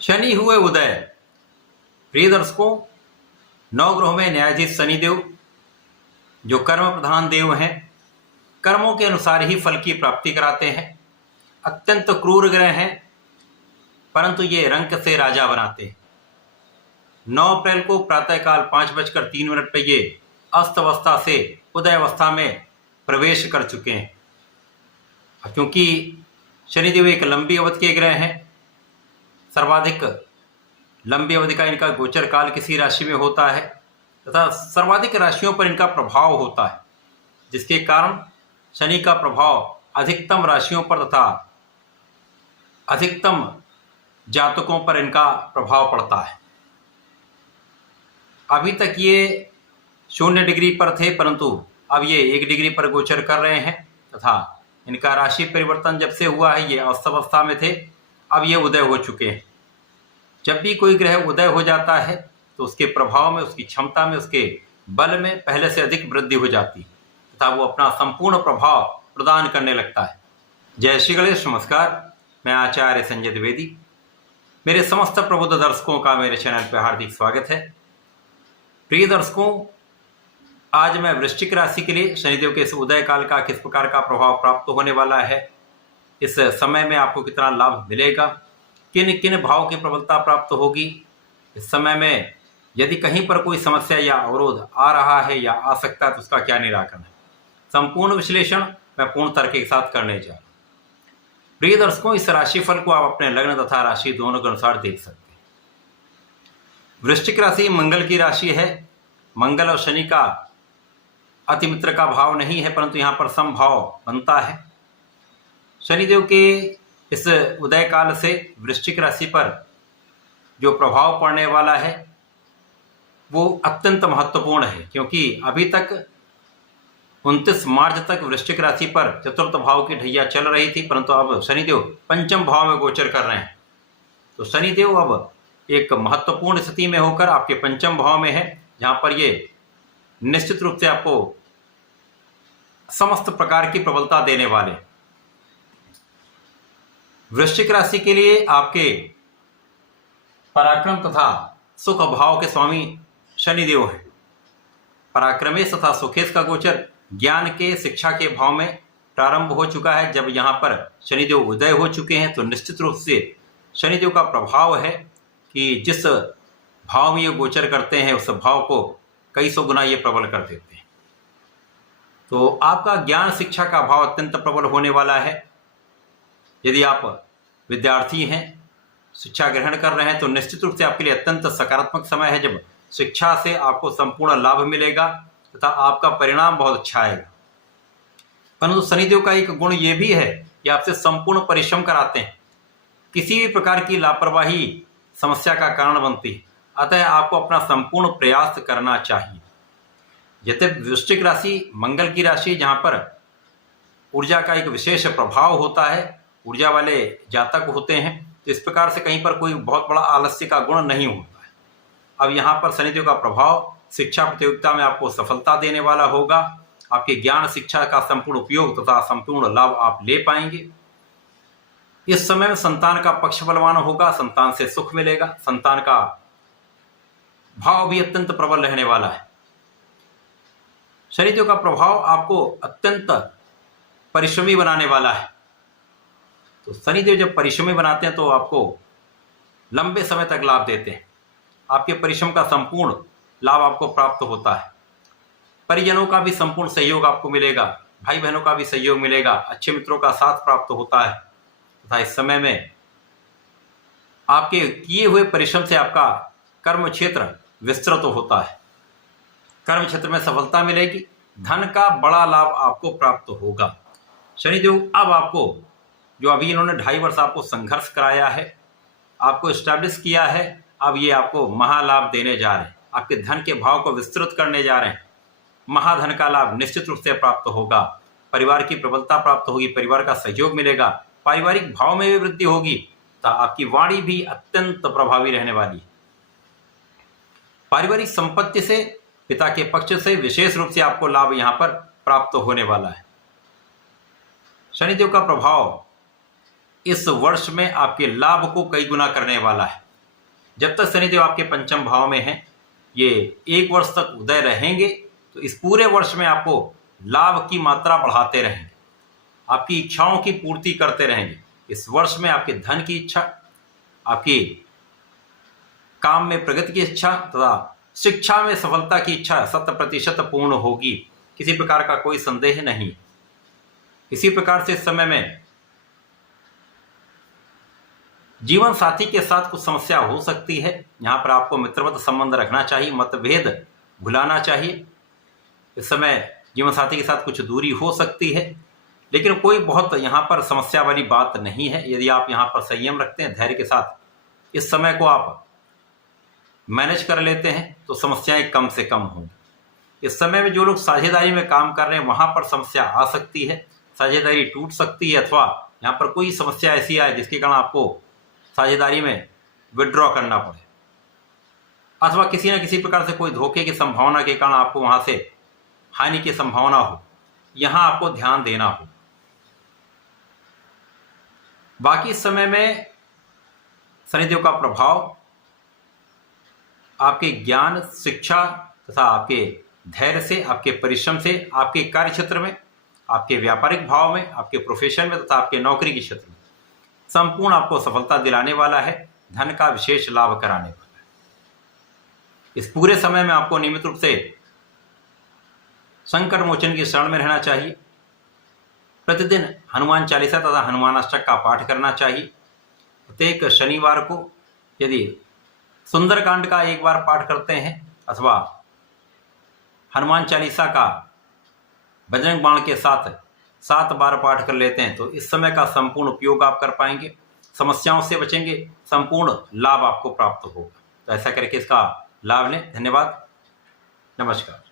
शनि हुए उदय। प्रिय दर्शकों, नवग्रहों में न्यायाधीश शनिदेव जो कर्म प्रधान देव हैं, कर्मों के अनुसार ही फल की प्राप्ति कराते हैं। अत्यंत क्रूर ग्रह हैं, परंतु ये रंक से राजा बनाते हैं। 9 अप्रैल को प्रातःकाल 5:03 पर ये अस्त अवस्था से उदय अवस्था में प्रवेश कर चुके हैं। क्योंकि शनिदेव एक लंबी अवधि के ग्रह हैं, सर्वाधिक लंबी अवधि का इनका गोचर काल किसी राशि में होता है तथा सर्वाधिक राशियों पर इनका प्रभाव होता है, जिसके कारण शनि का प्रभाव अधिकतम राशियों पर तथा अधिकतम जातकों पर इनका प्रभाव पड़ता है। अभी तक ये 0 डिग्री पर थे, परंतु अब ये 1 डिग्री पर गोचर कर रहे हैं तथा इनका राशि परिवर्तन जब से हुआ है, ये अवस्था में थे, अब ये उदय हो चुके हैं। जब भी कोई ग्रह उदय हो जाता है तो उसके प्रभाव में, उसकी क्षमता में, उसके बल में पहले से अधिक वृद्धि हो जाती है तथा वो अपना संपूर्ण प्रभाव प्रदान करने लगता है। जय श्री गणेश, नमस्कार। मैं आचार्य संजय द्विवेदी। मेरे समस्त प्रबुद्ध दर्शकों का मेरे चैनल पर हार्दिक स्वागत है। प्रिय दर्शकों, आज मैं वृश्चिक राशि के लिए शनिदेव के इस उदय काल का किस प्रकार का प्रभाव प्राप्त होने वाला है, इस समय में आपको कितना लाभ मिलेगा, किन किन भाव की प्रबलता प्राप्त होगी, इस समय में यदि कहीं पर कोई समस्या या अवरोध आ रहा है या आ सकता है तो उसका क्या निराकरण है, संपूर्ण विश्लेषण मैं पूर्ण तर्क के साथ करने जा रहा हूं। प्रिय दर्शकों, इस राशिफल को आप अपने लग्न तथा राशि दोनों के अनुसार देख सकते हैं। वृश्चिक राशि मंगल की राशि है। मंगल और शनि का अतिमित्र का भाव नहीं है, परंतु यहाँ पर समभाव बनता है। शनिदेव के इस उदय काल से वृश्चिक राशि पर जो प्रभाव पड़ने वाला है वो अत्यंत महत्वपूर्ण है, क्योंकि अभी तक 29 मार्च तक वृश्चिक राशि पर चतुर्थ भाव की ढैया चल रही थी, परंतु अब शनिदेव पंचम भाव में गोचर कर रहे हैं। तो शनिदेव अब एक महत्वपूर्ण स्थिति में होकर आपके पंचम भाव में है, जहां पर ये निश्चित रूप से आपको समस्त प्रकार की प्रबलता देने वाले। वृश्चिक राशि के लिए आपके पराक्रम तथा सुख भाव के स्वामी शनिदेव है। पराक्रमेश तथा सुखेश का गोचर ज्ञान के, शिक्षा के भाव में प्रारंभ हो चुका है। जब यहाँ पर शनिदेव उदय हो चुके हैं तो निश्चित रूप से शनिदेव का प्रभाव है कि जिस भाव में ये गोचर करते हैं उस भाव को कई सौ गुना ये प्रबल कर देते हैं। तो आपका ज्ञान शिक्षा का भाव अत्यंत प्रबल होने वाला है। यदि आप विद्यार्थी हैं, शिक्षा ग्रहण कर रहे हैं, तो निश्चित रूप से आपके लिए अत्यंत सकारात्मक समय है, जब शिक्षा से आपको संपूर्ण लाभ मिलेगा तथा आपका परिणाम बहुत अच्छा आएगा। परंतु शनिदेव का एक गुण ये भी है कि आपसे संपूर्ण परिश्रम कराते हैं। किसी भी प्रकार की लापरवाही समस्या का कारण बनती है, अतः आपको अपना संपूर्ण प्रयास करना चाहिए। यद्यपि वृश्चिक राशि मंगल की राशि, जहाँ पर ऊर्जा का एक विशेष प्रभाव होता है, ऊर्जा वाले जातक होते हैं, तो इस प्रकार से कहीं पर कोई बहुत बड़ा आलस्य का गुण नहीं होता है। अब यहाँ पर शनिदेव का प्रभाव शिक्षा प्रतियोगिता में आपको सफलता देने वाला होगा। आपके ज्ञान शिक्षा का संपूर्ण उपयोग तथा संपूर्ण लाभ आप ले पाएंगे। इस समय में संतान का पक्ष बलवान होगा, संतान से सुख मिलेगा, संतान का भाव भी अत्यंत प्रबल रहने वाला है। शनिदेव का प्रभाव आपको अत्यंत परिश्रमी बनाने वाला है। तो शनिदेव जब परिश्रमी बनाते हैं तो आपको लंबे समय तक लाभ देते हैं। आपके परिश्रम का संपूर्ण लाभ आपको प्राप्त होता है। परिजनों का भी संपूर्ण सहयोग आपको मिलेगा, भाई बहनों का भी सहयोग मिलेगा, अच्छे मित्रों का साथ प्राप्त होता है तथा इस समय में आपके किए हुए परिश्रम से आपका कर्म क्षेत्र विस्तृत होता है। कर्म क्षेत्र में सफलता मिलेगी, धन का बड़ा लाभ आपको प्राप्त होगा। शनिदेव अब आपको, जो अभी इन्होंने 2.5 वर्ष आपको संघर्ष कराया है, आपको एस्टैब्लिश किया है, अब ये आपको महालाभ देने जा रहे हैं। आपके धन के भाव को विस्तृत करने जा रहे हैं। महाधन का लाभ निश्चित रूप से प्राप्त होगा। परिवार की प्रबलता प्राप्त होगी, परिवार का सहयोग मिलेगा, पारिवारिक भाव में भी वृद्धि होगी तथा आपकी वाणी भी अत्यंत प्रभावी रहने वाली है। पारिवारिक संपत्ति से, पिता के पक्ष से विशेष रूप से आपको लाभ यहाँ पर प्राप्त होने वाला है। शनिदेव का प्रभाव इस वर्ष में आपके लाभ को कई गुना करने वाला है। जब तक शनिदेव आपके पंचम भाव में हैं, ये 1 वर्ष तक उदय रहेंगे, तो इस पूरे वर्ष में आपको लाभ की मात्रा बढ़ाते रहेंगे, आपकी इच्छाओं की पूर्ति करते रहेंगे। इस वर्ष में आपके धन की इच्छा, आपकी काम में प्रगति की इच्छा तथा शिक्षा में सफलता की इच्छा 100% पूर्ण होगी, किसी प्रकार का कोई संदेह नहीं। इसी प्रकार से इस समय में जीवन साथी के साथ कुछ समस्या हो सकती है। यहाँ पर आपको मित्रवत संबंध रखना चाहिए, मतभेद भुलाना चाहिए। इस समय जीवन साथी के साथ कुछ दूरी हो सकती है, लेकिन कोई बहुत यहाँ पर समस्या वाली बात नहीं है। यदि आप यहाँ पर संयम रखते हैं, धैर्य के साथ इस समय को आप मैनेज कर लेते हैं, तो समस्याएं कम से कम होंगी। इस समय में जो लोग साझेदारी में काम कर रहे हैं, वहाँ पर समस्या आ सकती है, साझेदारी टूट सकती है, अथवा यहाँ पर कोई समस्या ऐसी आए जिसके कारण आपको साझेदारी में विड्रॉ करना पड़े, अथवा किसी न किसी प्रकार से कोई धोखे की संभावना के कारण आपको वहां से हानि की संभावना हो, यहां आपको ध्यान देना हो। बाकी समय में शनिदेव का प्रभाव आपके ज्ञान, शिक्षा तथा आपके धैर्य से, आपके परिश्रम से, आपके कार्य क्षेत्र में, आपके व्यापारिक भाव में, आपके प्रोफेशन में तथा आपके नौकरी के क्षेत्र में संपूर्ण आपको सफलता दिलाने वाला है, धन का विशेष लाभ कराने वाला है। इस पूरे समय में आपको नियमित रूप से संकट मोचन की शरण में रहना चाहिए। प्रतिदिन हनुमान चालीसा तथा हनुमान अष्टक का पाठ करना चाहिए। प्रत्येक शनिवार को यदि सुंदरकांड का 1 बार पाठ करते हैं, अथवा हनुमान चालीसा का बजरंग बाण के साथ 7 बार पाठ कर लेते हैं, तो इस समय का संपूर्ण उपयोग आप कर पाएंगे, समस्याओं से बचेंगे, संपूर्ण लाभ आपको प्राप्त होगा। तो ऐसा करके इसका लाभ लें। धन्यवाद, नमस्कार।